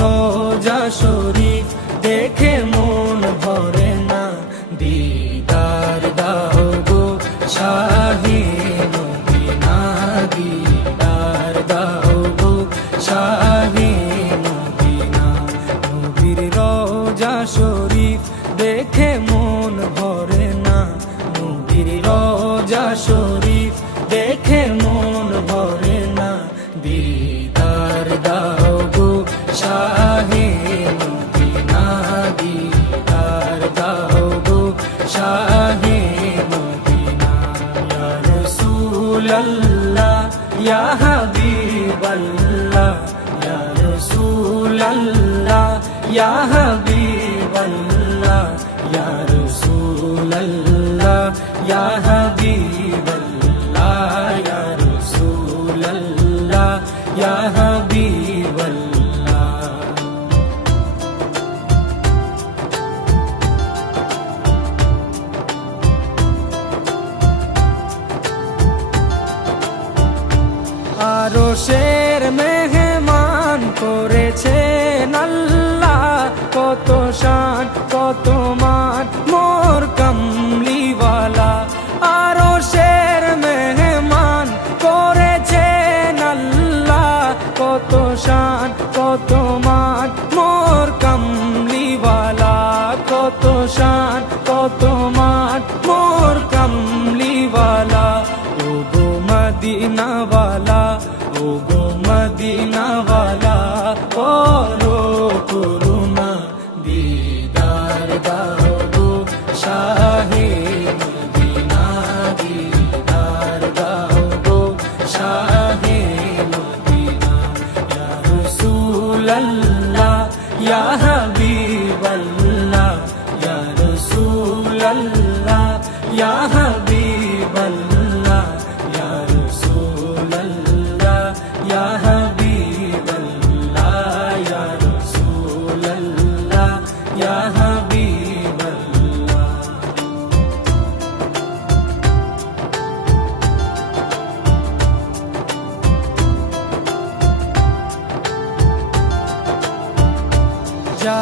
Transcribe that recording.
রোজা শরীফ দেখে মন ভরে না, দিদার দাও গো শাহে মদিনা, দিদার দাও গো শাহে মদিনা। নবীর রোজা শরীফ দেখে মন ভরে না, নবীর রোজা শরীফ দেখে মন ভরে না, দিদার দাও গো শাহে মদিনা, দিদার দাও গো শাহে মদিনা। ইয়া রাসূলাল্লাহ ইয়া হাবিবাল্লাহ, ইয়া রাসূলাল্লাহ ইয়া হাবিবাল্লাহ, ইয়া রাসূলাল্লাহ ইয়া হাবিবাল্লাহ, ইয়া রাসূলাল্লাহ ইয়া হাবিবাল্লাহ। আরশের মেহমান করেছেন আল্লাহ, কত শান কত মান মোর কামলিওয়ালা। আরশের মেহমান করেছেন আল্লাহ, কত শান কত মান মোর কামলিওয়ালা, কত শান কত মান মোর কামলিওয়ালা। ও গো মদিনাওয়ালা, ও গো মদিনাওয়ালা, করো করুণা, দিদার দাও গো শাহে মদিনা, দিদার দাও গো শাহে মদিনা। ইয়া রাসূলাল্লাহ ইয়া হাবিবাল্লাহ, ইয়া রাসূলাল্লাহ ইয়া হাবিবাল্লাহ, ইয়া রাসূলাল্লাহ ইয়া হাবিবাল্লাহ, ইয়া রাসূলাল্লাহ ইয়া হাবিবাল্লাহ। যা